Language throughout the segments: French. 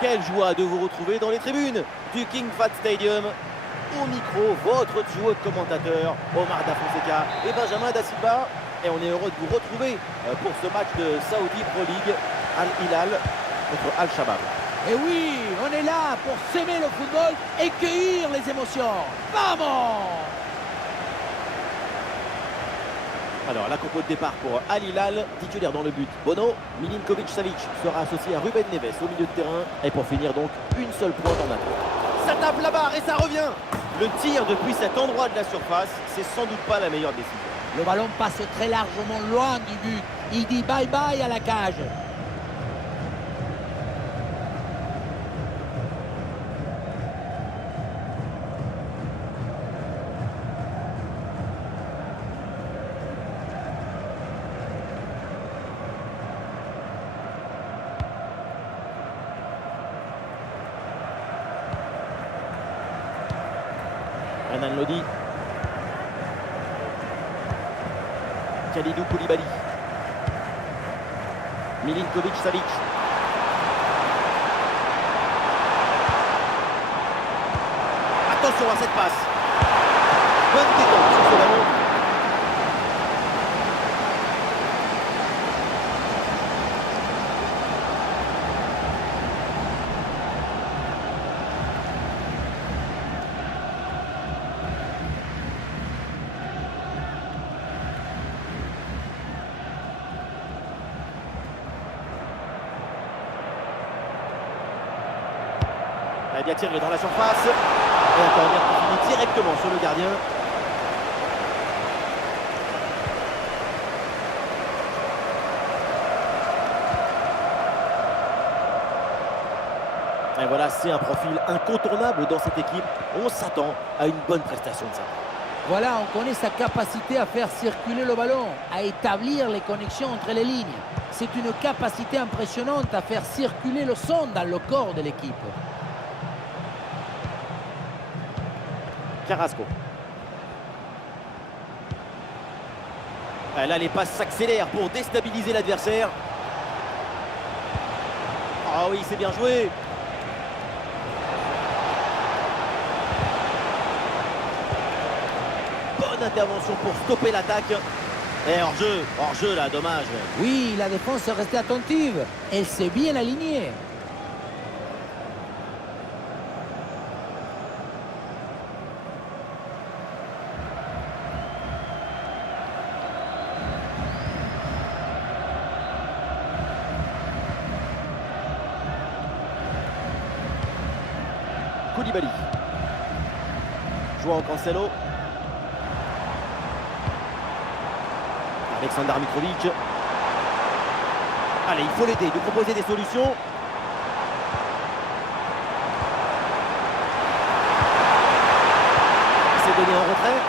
Quelle joie de vous retrouver dans les tribunes du King Fahd Stadium. Au micro, votre duo de commentateurs, Omar Da Fonseca et Benjamin Da Silva. Et on est heureux de vous retrouver pour ce match de Saudi Pro League, Al Hilal contre Al Shabab. Et oui, on est là pour s'aimer le football et cueillir les émotions. Vamos! Alors, la compo de départ pour Al Hilal, titulaire dans le but. Bono, Milinkovic-Savic sera associé à Ruben Neves au milieu de terrain. Et pour finir donc, une seule pointe en attaque. Ça tape la barre et ça revient. Le tir depuis cet endroit de la surface, c'est sans doute pas la meilleure décision. Le ballon passe très largement loin du but. Il dit bye bye à la cage. Renan Lodi. Kalidou Koulibaly. Milinkovic-Savic. Attention à cette passe. Bonne détente sur ce ballon. Bien tiré dans la surface. Et un corner qui finit directement sur le gardien. Et voilà, c'est un profil incontournable dans cette équipe. On s'attend à une bonne prestation de ça. Voilà, on connaît sa capacité à faire circuler le ballon, à établir les connexions entre les lignes. C'est une capacité impressionnante à faire circuler le son dans le corps de l'équipe. Carrasco. Là, les passes s'accélèrent pour déstabiliser l'adversaire. Ah oui, c'est bien joué. Bonne intervention pour stopper l'attaque. Et hors-jeu là, dommage. Oui, la défense est restée attentive. Elle s'est bien alignée. Koulibaly. Joao Cancelo. Aleksandar Mitrovic. Allez, il faut l'aider, lui proposer des solutions. Il s'est donné en retrait.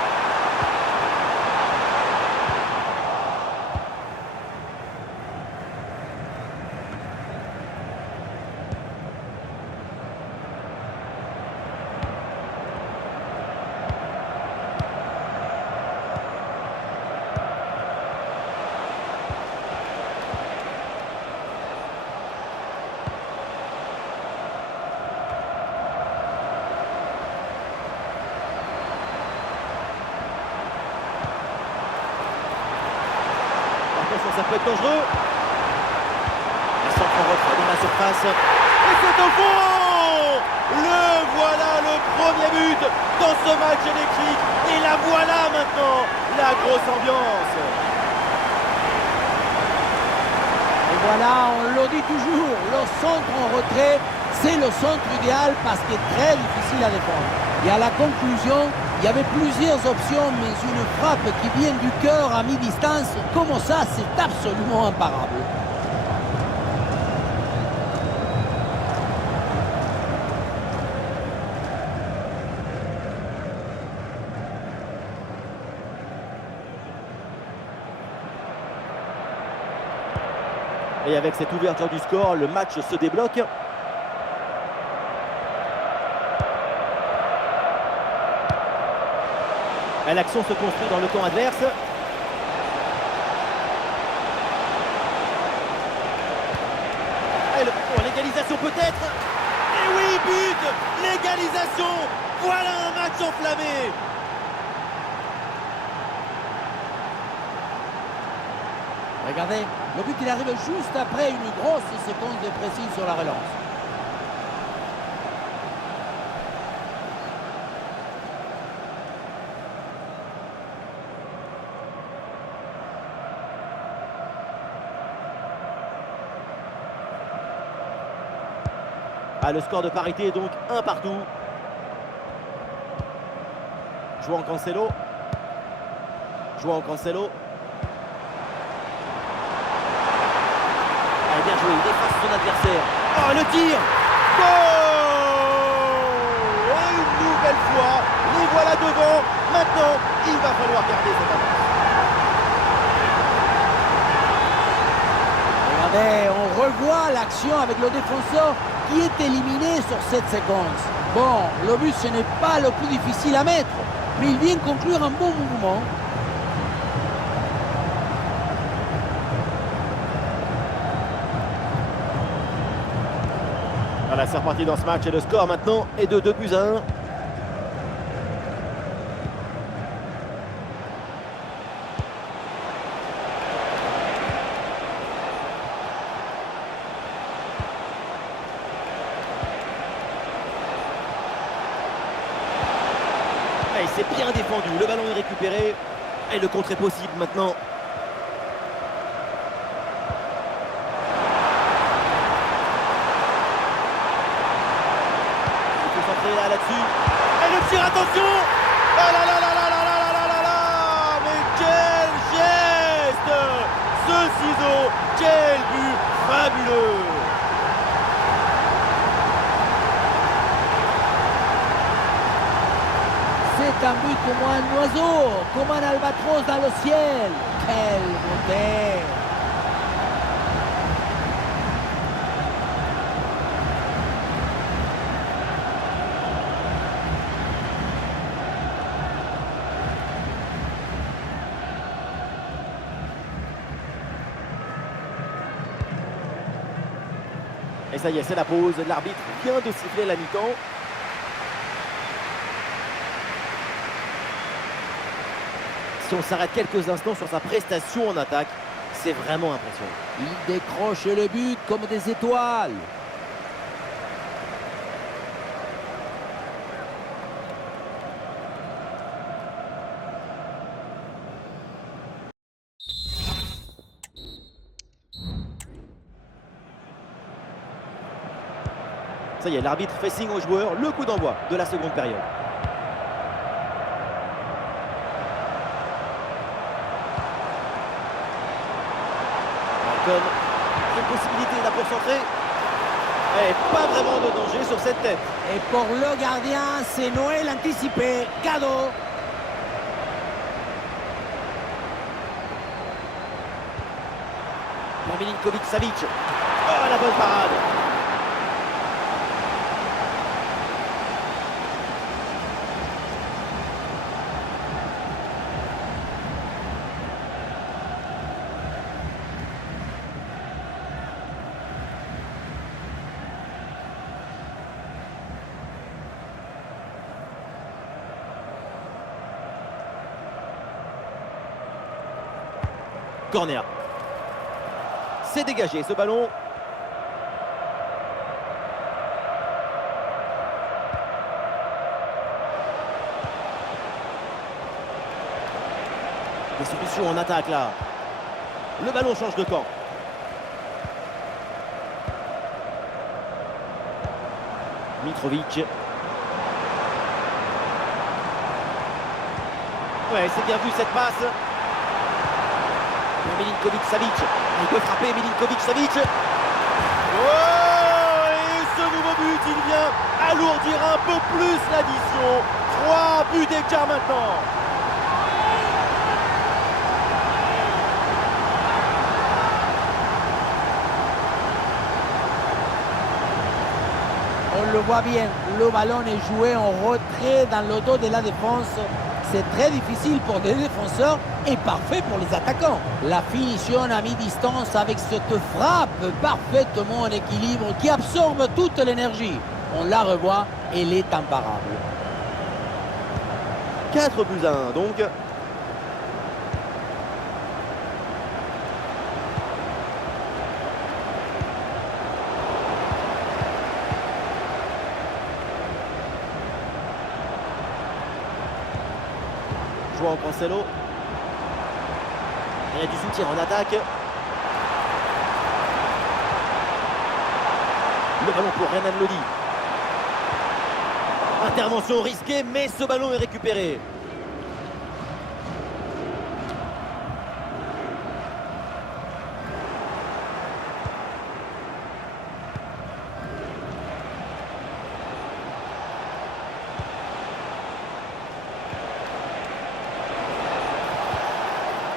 Ça peut être dangereux. Un centre en retrait dans la surface. Et c'est au fond. Le voilà, le premier but dans ce match électrique. Et la voilà maintenant, la grosse ambiance. Et voilà, on le dit toujours, le centre en retrait, c'est le centre idéal parce qu'il est très difficile à défendre. Et à la conclusion, il y avait plusieurs options, mais une frappe qui vient du cœur à mi-distance, comme ça, c'est absolument imparable. Et avec cette ouverture du score, le match se débloque. L'action se construit dans le camp adverse. Et le point, l'égalisation. l'égalisation peut-être. Et oui, but, l'égalisation. Voilà un match enflammé. Regardez, le but il arrive juste après une grosse séquence de pressing sur la relance. Ah, le score de parité est donc 1 partout. João Cancelo. João Cancelo. Ah, bien joué, il efface son adversaire. Oh, le tir. Goal. Et une nouvelle fois, les voilà devant. Maintenant, il va falloir garder cette avance. Regardez, on revoit l'action avec le défenseur qui est éliminé sur cette séquence. Bon, le but ce n'est pas le plus difficile à mettre, mais il vient conclure un bon mouvement. Voilà, c'est reparti dans ce match et le score maintenant est de 2-1. Et c'est bien défendu, le ballon est récupéré et le contre est possible maintenant. Il faut s'entraîner là-dessus. Et le tir, attention. Ah là là là là là là là là là là. Mais quel geste. Ce ciseau, quel but fabuleux. C'est un but comme un oiseau, comme un albatros dans le ciel. Quelle beauté! Et ça y est, c'est la pause. L'arbitre vient de siffler la mi-temps. Si on s'arrête quelques instants sur sa prestation en attaque, c'est vraiment impressionnant. Il décroche le but comme des étoiles. Ça y est, l'arbitre fait signe aux joueurs, le coup d'envoi de la seconde période. Malcolm, une possibilité là pour centrer. Et pas vraiment de danger sur cette tête. Et pour le gardien, c'est Noël anticipé. Cadeau. Pour Milinkovic-Savic. Oh, la bonne parade. Corner. C'est dégagé ce ballon. Des solutions en attaque là. Le ballon change de camp. Mitrovic. Ouais, c'est bien vu cette passe. Milinkovic-Savic. Il peut frapper Milinkovic-Savic. Oh, et ce nouveau but, il vient alourdir un peu plus l'addition. 3 buts d'écart maintenant. On le voit bien, le ballon est joué en retrait dans le dos de la défense. c'est très difficile pour les défenseurs et parfait pour les attaquants. La finition à mi-distance avec cette frappe parfaitement en équilibre qui absorbe toute l'énergie. On la revoit, elle est imparable. 4-1 donc. João Cancelo. Il y a du soutien en attaque. Le ballon pour Renan Lodi. Intervention risquée, mais ce ballon est récupéré.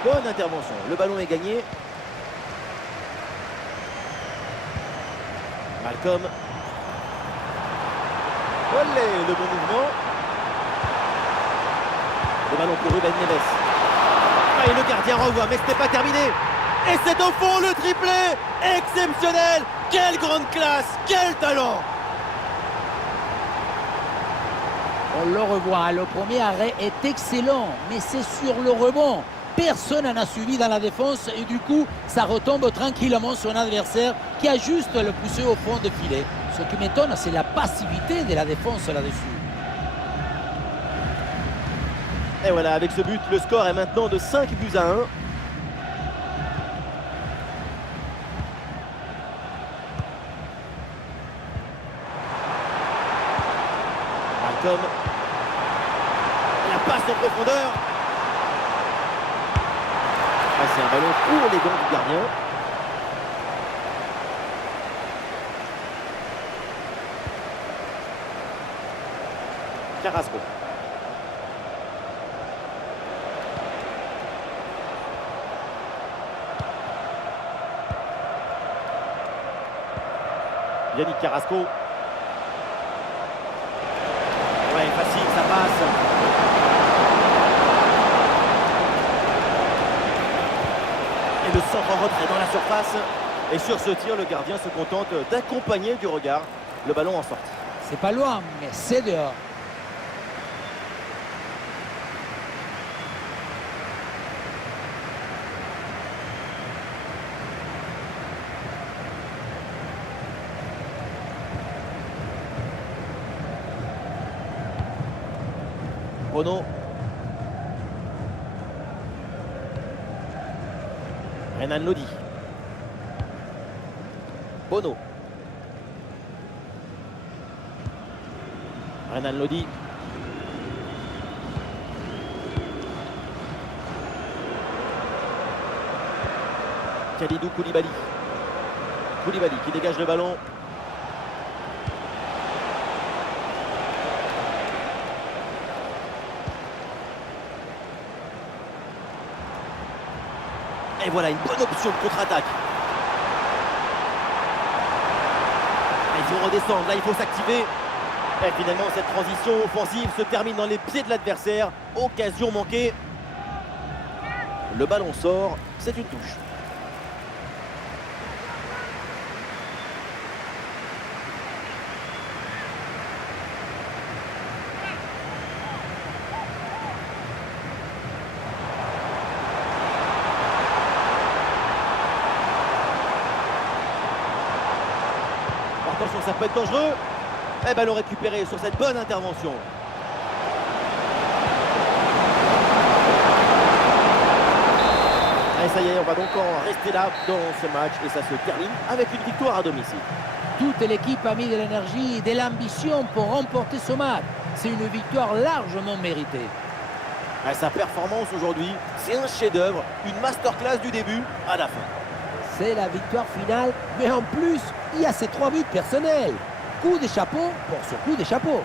Bonne intervention, le ballon est gagné. Malcolm. Olé, le bon mouvement. Le ballon pour Ruben Neves. Ah, et le gardien renvoie, mais ce n'est pas terminé. Et c'est au fond le triplé. Exceptionnel. Quelle grande classe, quel talent. On le revoit, le premier arrêt est excellent, mais c'est sur le rebond. Personne n'en a suivi dans la défense et du coup, ça retombe tranquillement sur un adversaire qui a juste le poussé au fond de filet. Ce qui m'étonne, c'est la passivité de la défense là-dessus. Et voilà, avec ce but, le score est maintenant de 5-1. Malcolm. La passe en profondeur. Ah, c'est un ballon pour les gants du gardien. Carrasco. Yannick Carrasco. Ouais, facile, ça passe. Et le centre en retrait dans la surface. Et sur ce tir, le gardien se contente d'accompagner du regard le ballon en sortie. C'est pas loin, mais c'est dehors. Bono. Renan Lodi. Bono. Renan Lodi. Kalidou Koulibaly. Koulibaly qui dégage le ballon. Et voilà une bonne option de contre-attaque. Il faut redescendre, là il faut s'activer. Et finalement cette transition offensive se termine dans les pieds de l'adversaire. Occasion manquée. Le ballon sort, c'est une touche. Attention, ça peut être dangereux. Et ballon récupéré sur cette bonne intervention. Et ça y est, on va donc en rester là dans ce match et ça se termine avec une victoire à domicile. Toute l'équipe a mis de l'énergie et de l'ambition pour remporter ce match. C'est une victoire largement méritée. Et sa performance aujourd'hui, c'est un chef-d'œuvre, une masterclass du début à la fin. C'est la victoire finale, mais en plus, il y a ces 3 buts personnels. Coup de chapeau pour ce coup de chapeau.